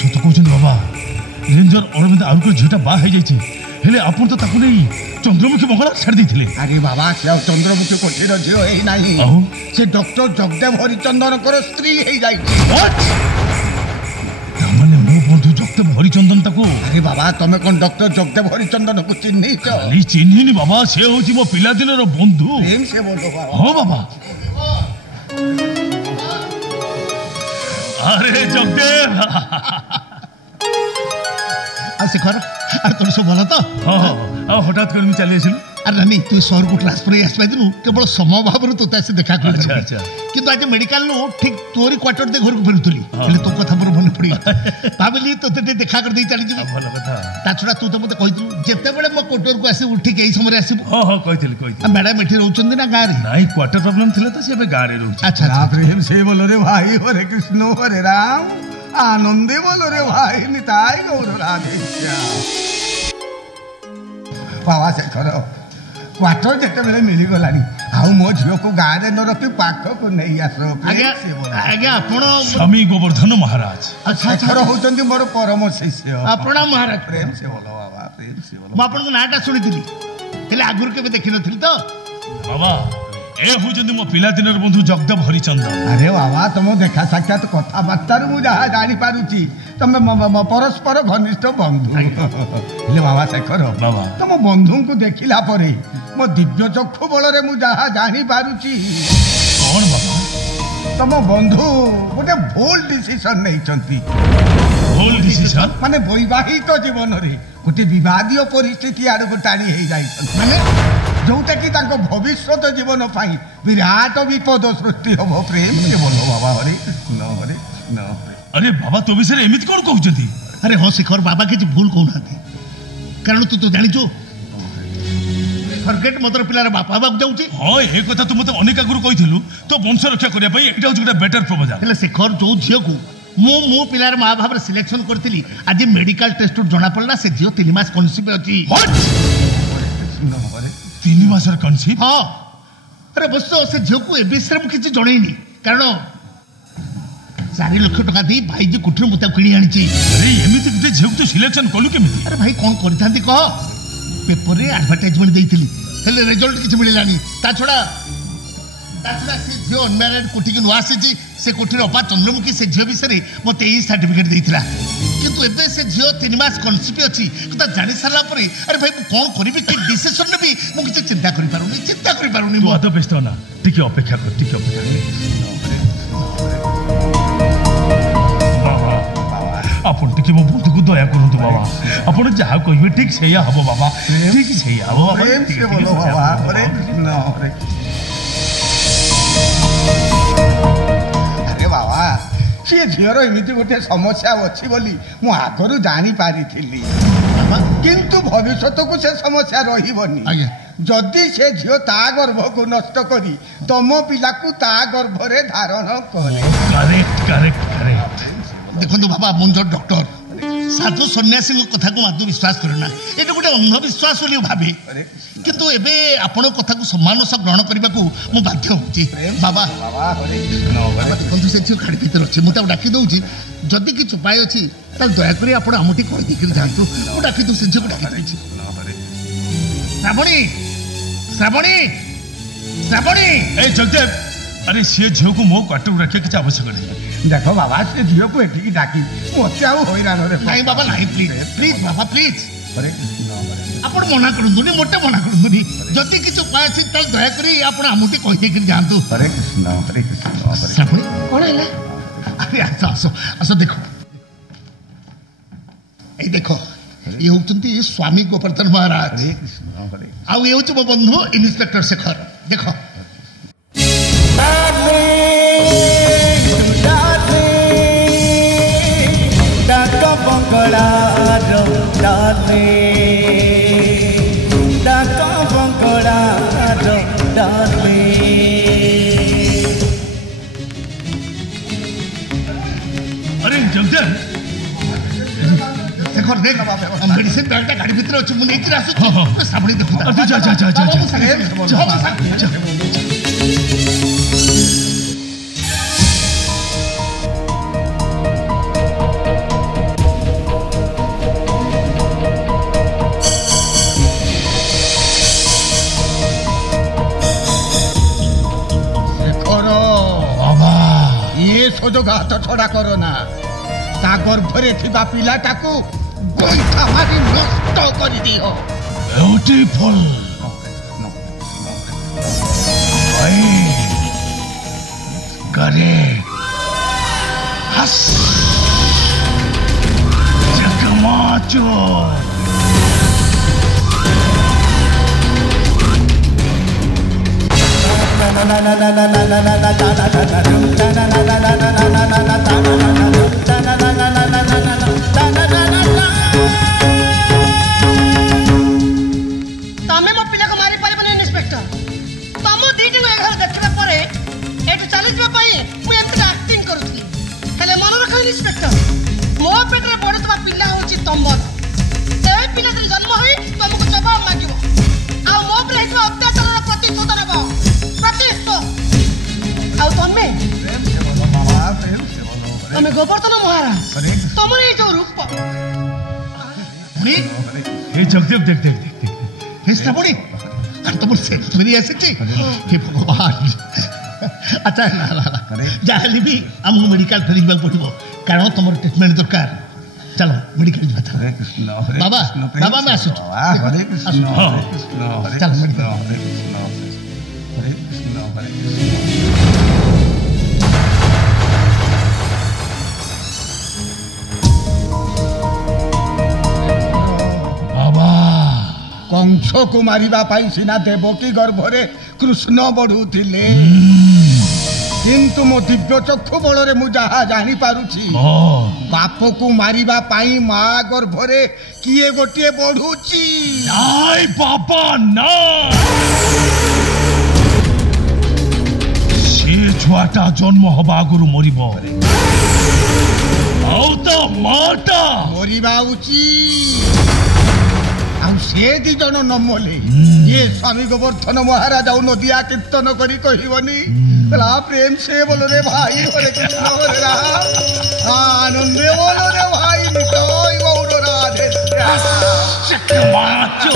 সত কହୁଛନ୍ତି বাবা ରେଞ୍ଜର ଅରବିନ୍ଦ ଆହୁରି ଝିଅଟା ବାହା ହେଇଯାଇଛି ହେଲେ ଆପଣ ତ ତାକୁ ନେଇ ଚନ୍ଦ୍ରମୁଖୀ ମଙ୍ଗଳା ଛାଡ଼ି ଦେଇଥିଲେ। ଆରେ ବାବା ସେ ଆଉ ଚନ୍ଦ୍ରମୁଖୀ କୋଠିର ଝିଅ ହେଇନାହିଁ, ସେ ଡକ୍ଟର ଜଗଦେବ ହରିଚନ୍ଦନଙ୍କର ସ୍ତ୍ରୀ ହେଇଯାଇଛି। ତାମାନେ ମୋ ବନ୍ଧୁ ଜଗଦେବ ହରିଚନ୍ଦନ ତାକୁ। ଆରେ ବାବା ତମେ କଣ ଡକ୍ଟର ଜଗଦେବ ହରିଚନ୍ଦନକୁ ଚିହ୍ନିଛ? ଚିହ୍ନିନି ବାବା, ସେ ହଉଛି ମୋ ପିଲାଦିନର ବନ୍ଧୁ। ସେ ବନ୍ଧୁ? ହଁ ବାବା। আরে জগদেব শেখর আর তোর সব ভালো তো? হঠাৎ করে আমি চালিয়ে আসিল। আর নানি তুই সহরকু ট্রান্সফর হয়ে আসবাই দিনু কেবল সময় ভাবে তোতে আসি দেখা করি। কিন্তু আজ মেডিকাল নু ঠিক তোরি কোয়ার্টার দিয়ে ঘরକୁ ফেরুতলি হেলে তো কথা মোর মনে পড়ি ভাবিলি তোতে দেখা করে দেই চালি যাবি। ভালো কথা। তা ছড়া তুই তো মতে কইতু যেতেবেলে মো কোয়ার্টারକୁ আসিবু ঠিক এই সময় আসিবু। হ্যাঁ কইতলি। ম্যাডাম এଠି রହୁଛନ୍ତି না গাঁরে? নাই কোয়ার্টার প্রবলেম ছিল তো সে গাঁরে রହୁଛି। আচ্ছা প্রেম সে বলো রে ভাই হরে কৃষ্ণ হরে রাম আনন্দে বলো রে ভাই নিতাই গৌর রাধে বাবা শেখর क्वार्टर जिते मिलगलानी आउ मो झील को गाँव न रखी पाखक नहीं आस। स्वामी गोवर्धन महाराज शेखर होती मोर परम शिष्य। प्रणाम महाराज। प्रेम से बोलो बाबा, प्रेम से बोलो। मुझे नाटा शुणी आगुरी के देखी नी तो बाबा ए होचंदी मो पिलादिनर बंधु जगदेव हरिचंदन। अरे बाबा तुम देखा साक्षात कथबार्तार मुझे जानी पारुची तुम परस्पर घनिष्ठ बंधु। हेले बाबा शेखर बाबा तुम बंधु को देखिला परे मो दिव्य चक्षु बल रे जहा जानी पारुची। कौन बाबा? तुम बंधु गोटे भूल डिसीजन नहीं। भूल डिसीजन माने वैवाहिक जीवन रे गोटे विवादीय परिस्थिति आड़ को टाणी हो जाए माने जोटा कि भविष्य जीवन पाई विराट विपद सृष्टि हम। प्रेम से बोलो बाबा हरे कृष्ण हरे कृष्ण। अरे बाबा तो विषय एमती कौन कहते? अरे हाँ शेखर बाबा किसी भूल कहना कारण तू तो जाचु फरगेट मदर पिलार बापा बाप जाऊँगी। हाँ ये कथा तू मतलब अनेक आगुरी कहलु तो वंश रक्षा करने यहाँ हूँ गोटे बेटर प्रपोजाल। हेले शेखर जो झील को मो पिलार माँ भाव सिलेक्शन करी आज मेडिकल टेस्ट जना पड़ा से झील 3 मास कनसिव अच्छी। 3 मासर कनसिव? हाँ अरे बस से झील को ए विषय मुझे किसी जनईनी कारण 4 लाख टका दी भाई जी कुठर मुझे किणी आनी। अरे एमती गोटे झील तो सिलेक्शन कलु केमी? अरे भाई कौन करता कह पेपर रे एडवर्टाइजमेंट देइथिली हेले रिजल्ट किछि मिलिलानी। ता छडा से झियो अनमैरिड कोठी के नुआ आसी से कोठी रो अपा चंद्रमुखी से झियो विषय मते ई सर्टिफिकेट देइथिला किंतु एबे से झियो 3 मास कनसिव अछि तो जानि सारा परे अरे भाई कोन करबी कि डिसीजन नेबी मु किछि चिंता करि पारुनी तू आतो व्यस्त ना टिके अपेक्षा कर आपन टिके मो बंधु को दया करंतु बाबा आपन जहा कहबे ठीक सैया हबो बाबा ठीक सैया हबो बाबा। प्रेम से बोलो बाबा हरे कृष्ण हरे। अरे बाबा सी झीर एमती गोटे समस्या अच्छी बोली मु आगरू जानी पारी किंतु भविष्य को से समस्या रही जदि से झील ता गर्भ को नष्ट करी तम पिला को ता गर्भ रे धारण करे। देखो बाबा मुझे डॉक्टर साधु सन्यासी कथा को माधु विश्वास करना ये गोटे अंधविश्वास बोली भावे किंतु एबे आपण कथा को सम्मान सह ग्रहण करने को मु बाध्य होची। बाबा देखो से झील खाड़ी भीतर अच्छे मुझे डाकी दूसरी जदि किसी उपाय अच्छी दयाकोरी आप आमटी कही देकर जातु मु डाकी दूसरी झील को डाकी दूसरी। श्रावणी श्रावणी श्रावणी ए जगदेव अरे सी झील को मो क्वार्टर रखा किसी आवश्यक नहीं। देख बाबा से झील को एठी डाकी मत आईरान नहीं बाबा नहीं प्लीज प्लीज बाबा प्लीज आप मना करतुनि मोटे मना करतुनि जदि किसी उपाय अच्छी दयाकोरी आप आमटी कही देकर जातु। हरे कृष्ण हरे कृष्ण। श्रावणी कौन है? अरे आस आस आस देखो ये देखो ये होती स्वामी गोवर्धन महाराज आउ ये हूँ मो बंधु इन्स्पेक्टर शेखर। देखो अरे जगदेव शेखर देख मेडिसिन बैगटा गाड़ी भीतर अच्छे मुझे नहीं आसु श्रावणी देखो ସୋଜଘାତ ଛଡ଼ା କର ନା। ତା ଗର୍ଭରେ ଥିବା ପିଲାଟାକୁ ଗଇଠା ମାରି ନଷ୍ଟ କରିଦିଅ। ବ୍ୟୁଟିଫୁଲ करेक्ट हस जगमाचो तमे मो पिला को मारी पारिबनी इंस्पेक्टर। तम दीटे को घर देखिबा परे एटु चली जबा पई मु एमती एक्टिंग करूथली। हेले मन रख इंस्पेक्टर, मो पेटरे बडे तमा पिला होची तमर। ए पिला दिन जन्म होई तुमको जवाब मागिबो। आ मो पर हेतु अत्याचार प्रतिशोध नबो। प्रतिशोध आ तमे प्रेम से बोलो मामा, प्रेम से बोलो। तमे गोवर्धन महाराज तमर ए जो रूप मुनी हे जग देख देख देख देख हे श्रावणी আর তোমার সেঞ্চুরি এসেছে হে ভগবান আচ্ছা না না যাহলে বি আমକୁ মেডিকাল ফেরিବାକୁ পড়িব কারণ তোমার ট্রিটমেন্ট দরকার। চলো মেডিকাল ଯିବା हरे कृष्ण हरे बाबा कृष्ण, प्रेम बाबा से मैं आसुछु बोलो। हरे कृष्ण हरे कृष्ण हरे चल, कृष्ण मेडिकल। हरे कृष्ण हरे कृष्ण हरे कृष्ण। बाबा कंसको मारिबा पाई सिना देवकी गर्भरे कृष्ण बढ़ुथिले, किंतु मो दिव्य चक्षु बଳରେ ମୁଁ ଯାହା ଜାଣି ପାରୁଛି ବାପକୁ ମାରିବା ପାଇଁ ମା ଗର୍ଭରେ କିଏ ଗୋଟିଏ ବଢୁଛି। ନାଇଁ ବାବା ନା, ସେ ଛୁଆଟା ଜନ୍ମ ହବା ଆଗରୁ ମରିବ ଆଉ ତା ମାଟା ମରିବା ଉଚିତ। ଆଉ ସେ ଦି ଜଣ ନ ମଲେ ଇଏ ସ୍ୱାମୀ ଗୋବର୍ଦ୍ଧନ ମହାରାଜ ଆଉ ନଦିଆ କୀର୍ତ୍ତନ କରି କହିବନି प्रेम से बोलो रे भाई हरे कृष्ण हरे राम आनंदे बोलो रे भाई निताई गौर राधे। चकमाचो